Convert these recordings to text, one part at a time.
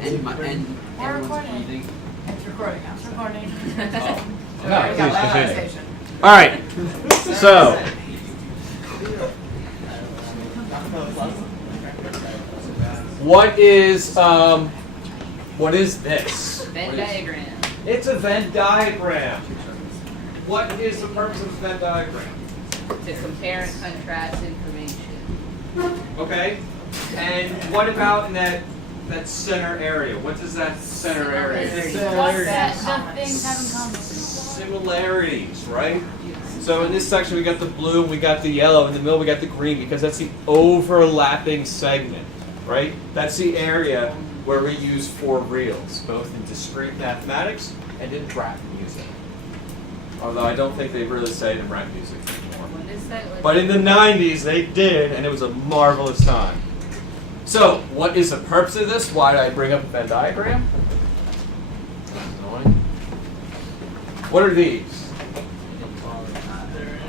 And We're everyone's recording. breathing. It's recording. It's recording. No, We got please that continue. conversation. All right. So, what is this? Venn diagram. It's a Venn diagram. What is the purpose of a Venn diagram? To compare and contrast information. Okay. And what about in that center area? What does that center area? What's that? The things have in common. Similarities, right? So in this section we got the blue, we got the yellow, in the middle we got the green because that's the overlapping segment, right? That's the area where we use for reals, both in discrete mathematics and in rap music. Although I don't think they really say it in rap music anymore. What is that? But in the 90s they did, and it was a marvelous time. So, what is the purpose of this? Why did I bring up a Venn diagram? What are these?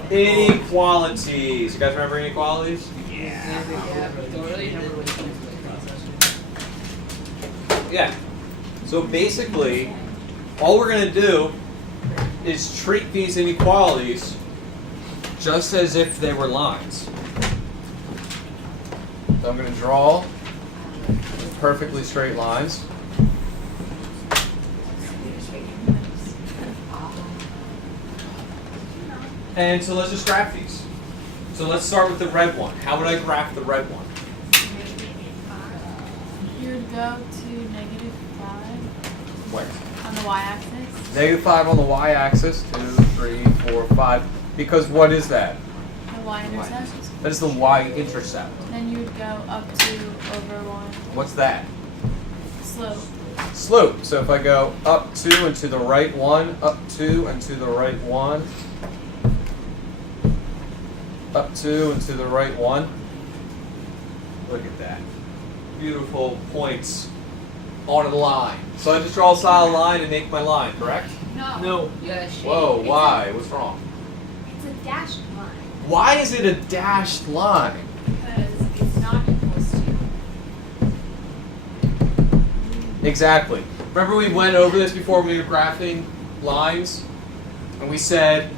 Inequalities. You guys remember inequalities? Yeah, totally. Yeah. So basically, all we're going to do is treat these inequalities just as if they were lines. So I'm going to draw perfectly straight lines. And so let's just graph these. So let's start with the red one. How would I graph the red one? You would go to -5 Where? on the y-axis. -5 on the y-axis. 2, 3, 4, 5. Because what is that? The y-intercept. That is the y-intercept. Then you would go up to over 1. What's that? Slope. Slope. So if I go up 2 and to the right 1, up 2 and to the right 1, up 2 and to the right 1. Look at that. Beautiful points on a line. So I just draw a solid line and make my line, correct? No. You gotta shade. Whoa, why? What's wrong? It's a dashed line Why is it a dashed line? because it's not equals to. Exactly. Remember we went over this before we were graphing lines? And we said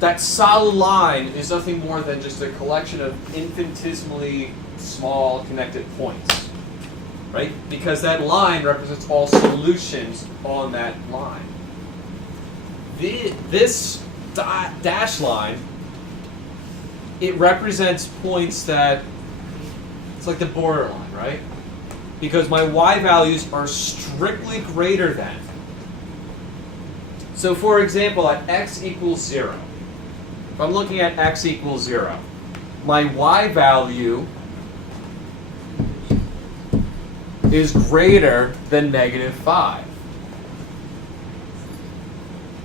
that solid line is nothing more than just a collection of infinitesimally small connected points. Right? Because that line represents all solutions on that line. This dash line, it represents points that, it's like the borderline, right? Because my y values are strictly greater than. So for example, at x equals 0, if I'm looking at x equals 0, my y value is greater than -5.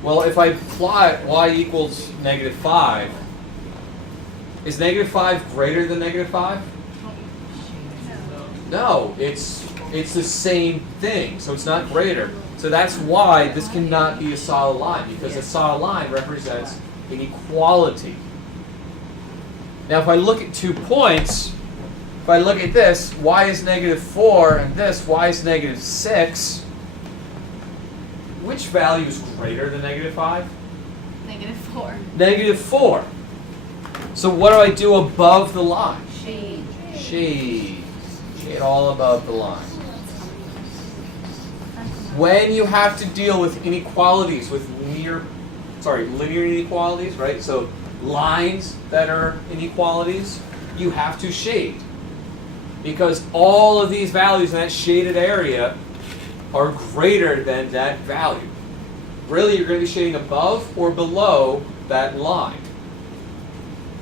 Well, if I plot y equals -5, is -5 greater than -5? No, it's the same thing, so it's not greater. So that's why this cannot be a solid line, because a solid line represents inequality. Now if I look at 2 points, if I look at this, y is -4 and this, y is -6, which value is greater than -5? -4. -4. So what do I do above the line? Shade. Shade. Shade all above the line. When you have to deal with inequalities, with linear inequalities, right? So lines that are inequalities, you have to shade. Because all of these values in that shaded area are greater than that value. Really, you're going to be shading above or below that line.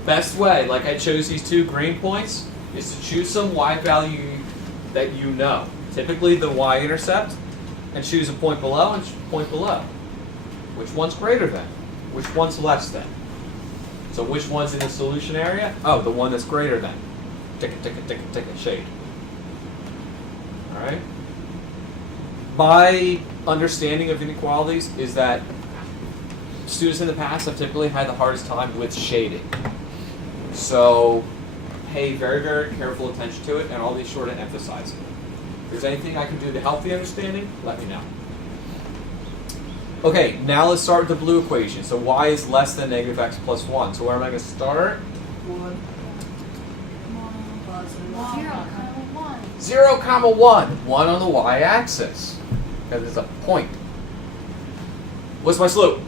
Best way, like I chose these 2 green points, is to choose some y value that you know. Typically the y-intercept, and choose a point below and a point below. Which one's greater than? Which one's less than? So which one's in the solution area? Oh, the one that's greater than. Tick it, tick it, tick it, tick it, shade. Alright? My understanding of inequalities is that students in the past have typically had the hardest time with shading. So pay very, very careful attention to it, and I'll be sure to emphasize it. there's anything I can do to help the understanding, let me know. Okay, now let's start with the blue equation. So y is less than negative x plus 1. So where am I going to start? 1. 0, 0, comma 1. 1 on the y-axis. Because it's a point. What's my slope?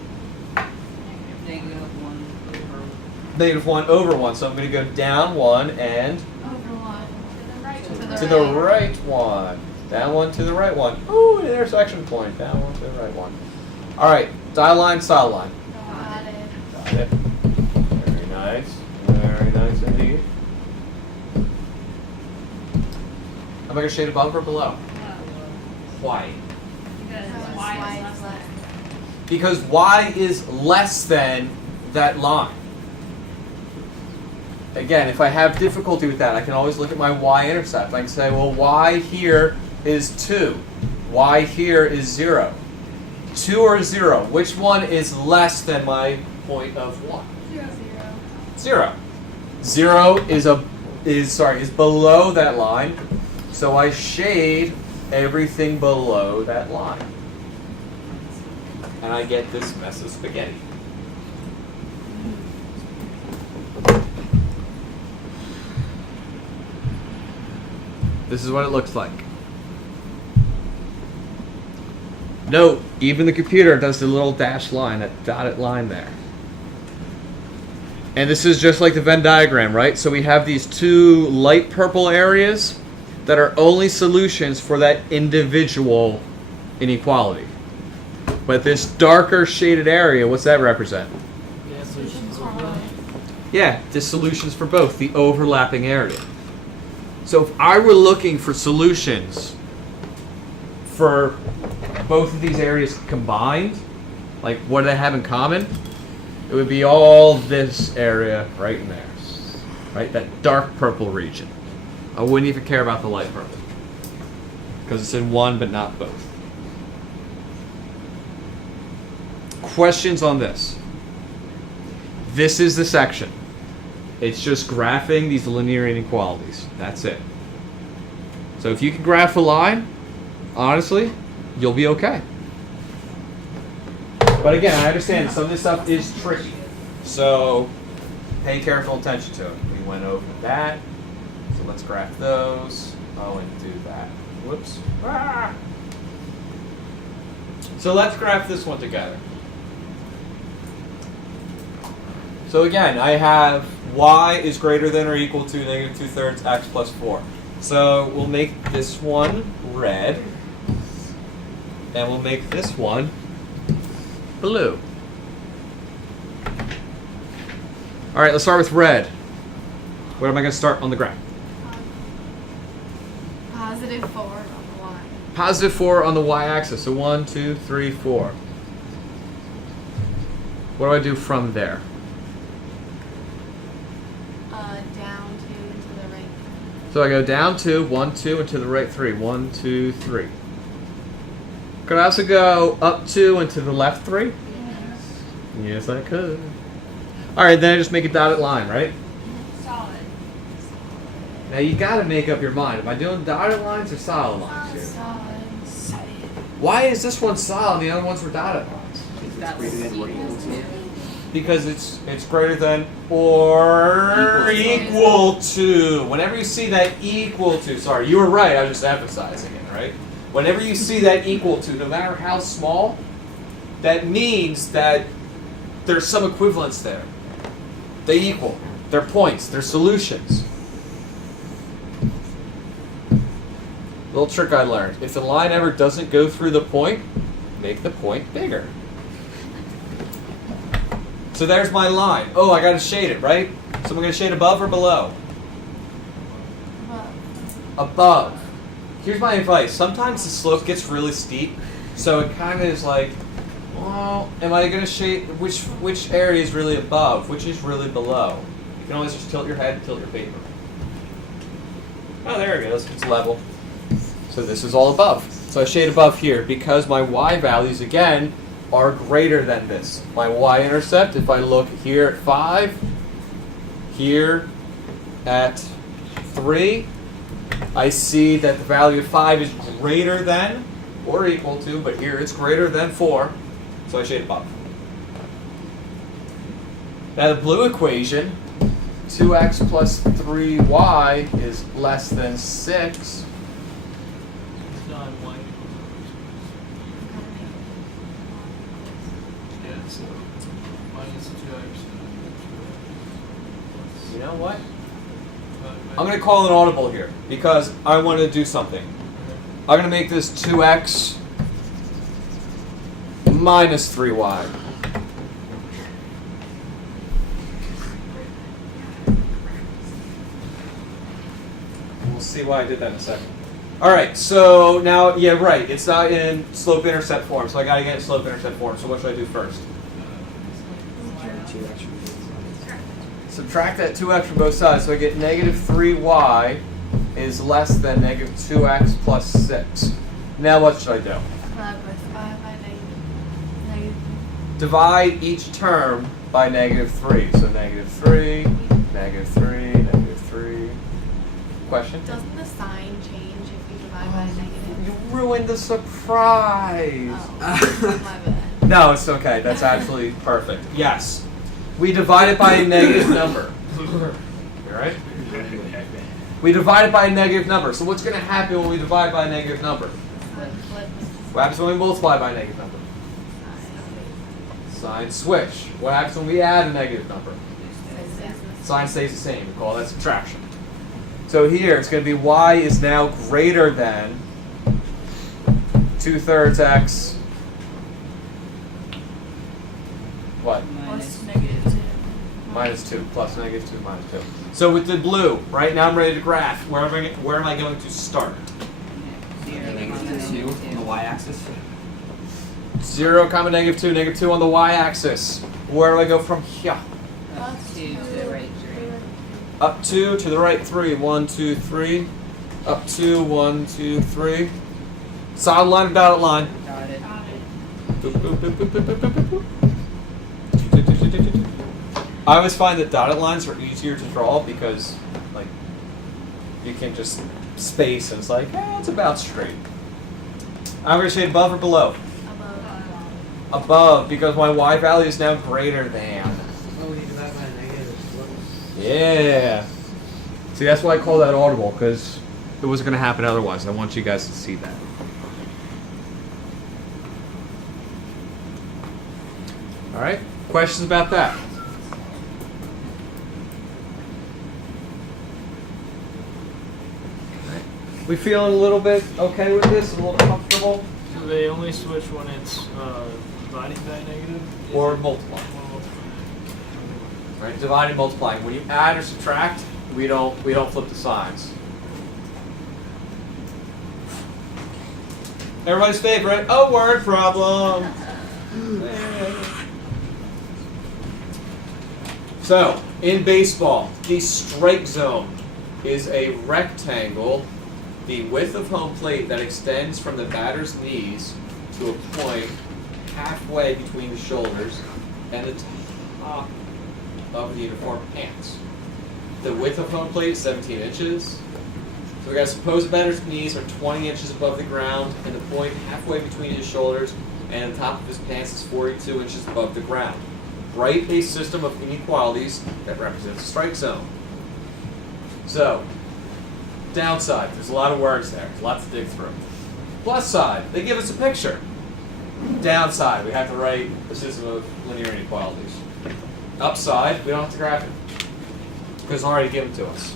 Negative 1 over. Negative 1 over 1. So I'm going to go down 1 and over 1. to the right 1. Down 1 to the right 1. Ooh, an intersection point. Down 1 to the right 1. All right, dotted line, solid line. Got it. Got it. Very nice. Very nice indeed. Am I going to shade above or below? Why? Because y is less than that line. Again, if I have difficulty with that, I can always look at my y-intercept. I can say, well, y here is 2. Y here is 0. 2 or 0, which one is less than my point of 1? 0. 0 is below that line, so I shade everything below that line. And I get this mess of spaghetti. This is what it looks like. Note, even the computer does the little dashed line, that dotted line there. And this is just like the Venn diagram, right? So we have these two light purple areas that are only solutions for that individual inequality. But this darker shaded area, what's that represent? Yeah, the solutions for both, the overlapping area. So if I were looking for solutions for both of these areas combined, like what do they have in common? It would be all this area right in there, right? That dark purple region. I wouldn't even care about the light purple because it's in one but not both. Questions on this? This is the section. It's just graphing these linear inequalities. That's it. So if you can graph a line, honestly, you'll be okay. But again, I understand some of this stuff is tricky. So pay careful attention to it. We went over that. So let's graph those. Oh, and do that. Whoops. Ah! So let's graph this one together. So again, I have y is greater than or equal to negative 2/3 x plus 4. So we'll make this one red. And we'll make this one blue. All right, let's start with red. Where am I going to start on the graph? Positive 4 on the y. Positive 4 on the y-axis. So 1, 2, 3, 4. What do I do from there? Down 2 and to the right. So I go down 2, 1, 2, and to the right 3. 1, 2, 3. Could I also go up 2 and to the left 3? Yes, I could. All right, then I just make a dotted line, right? Solid. Now you got to make up your mind. Am I doing dotted lines or solid lines here? Solid. Why is this one solid and the other ones were dotted lines? That's equal to. Because it's greater than or equal to. Whenever you see that equal to, sorry, you were right. I was just emphasizing it, right? Whenever you see that equal to, no matter how small, that means that there's some equivalence there. They equal. They're points. They're solutions. Little trick I learned. If the line ever doesn't go through the point, make the point bigger. So there's my line. Oh, I got to shade it, right? So I'm going to shade above or below? Above. Here's my advice. Sometimes the slope gets really steep, so it kind of is like, well, am I going to shade which area is really above, which is really below? You can always just tilt your head and tilt your paper. Oh, there it goes. It's level. So this is all above. So I shade above here because my y values, again, are greater than this. My y-intercept, if I look here at 5, here at 3, I see that the value of 5 is greater than or equal to, but here it's greater than 4, so I shade above. Now the blue equation, 2x plus 3y is less than 6. It's not y. Yeah, so minus 2x. You know what? I'm going to call an audible here because I want to do something. I'm going to make this 2x minus 3y. We'll see why I did that in a second. All right, so now, yeah, right. It's not in slope-intercept form, so I got to get it in slope-intercept form. So what should I do first? Subtract that 2x from both sides, so I get negative 3y is less than negative 2x plus 6. Now what should I do? Divide by negative. Divide each term by negative 3. So negative 3, negative 3, negative 3. Question? Doesn't the sign change if you divide by negative? You ruined the surprise. Oh, my bad. No, it's okay. That's absolutely perfect. Yes. We divide it by a negative number. All right? We divide it by a negative number. So what's going to happen when we divide by a negative number? What happens when we multiply by a negative number? Sign switch. What happens when we add a negative number? Sign stays the same. We call that subtraction. So here it's going to be y is now greater than 2/3 x. What? Plus negative 2. Minus 2, plus negative 2, minus 2. So with the blue, right now I'm ready to graph. Where am I going to start? Negative 2 on the y-axis. 0, comma negative 2, negative 2 on the y-axis. Where do I go from here? Plus 2 to the right 3. Up 2 to the right 3. 1, 2, 3. Up 2, 1, 2, 3. Solid line or dotted line? Dotted. Boop, boop, boop, boop, boop, boop, boop, boop. I always find that dotted lines are easier to draw because, like, you can just space and it's like, it's about straight. I'm going to shade above or below? above. Above, because my y value is now greater than. Oh, we divide by a negative. Yeah. See, that's why I call that audible, because it wasn't going to happen otherwise. I want you guys to see that. All right? Questions about that? We feeling a little bit okay with this? A little comfortable? Do they only switch when it's dividing by negative? Or multiplying? Right? Dividing, multiplying. When you add or subtract, we don't flip the signs. Everybody's favorite, a word problem. So, in baseball, the strike zone is a rectangle, the width of home plate that extends from the batter's knees to a point halfway between the shoulders and the top of the uniform pants. The width of home plate is 17 inches. So we got to suppose the batter's knees are 20 inches above the ground and the point halfway between his shoulders and the top of his pants is 42 inches above the ground. Write a system of inequalities that represents a strike zone. So, downside, there's a lot of words there. There's lots to dig through. Plus side, they give us a picture. Downside, we have to write a system of linear inequalities. Upside, we don't have to graph it because it's already given to us.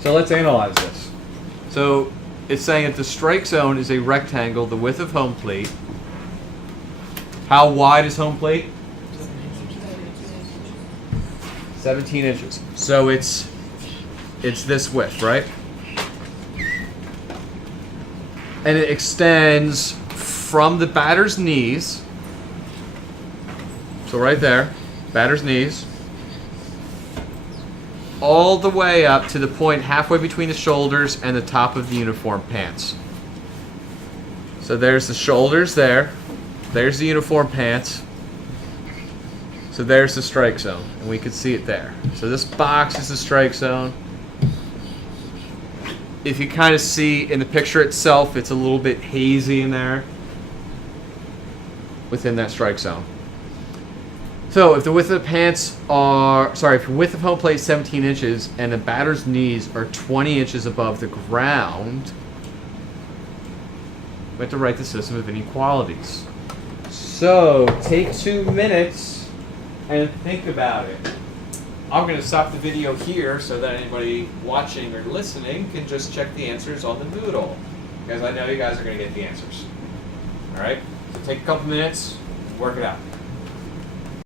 So let's analyze this. So it's saying that the strike zone is a rectangle, the width of home plate. How wide is home plate? 17 inches. So it's this width, right? And it extends from the batter's knees. So right there, batter's knees, all the way up to the point halfway between the shoulders and the top of the uniform pants. So there's the shoulders there. There's the uniform pants. So there's the strike zone, and we can see it there. So this box is the strike zone. if you kind of see in the picture itself, it's a little bit hazy in there within that strike zone. So if the width of the pants are, if the width of home plate is 17 inches and the batter's knees are 20 inches above the ground, we have to write the system of inequalities. So take 2 minutes and think about it. I'm going to stop the video here so that anybody watching or listening can just check the answers on the Moodle, because I know you guys are going to get the answers. All right? So take a couple minutes, work it out.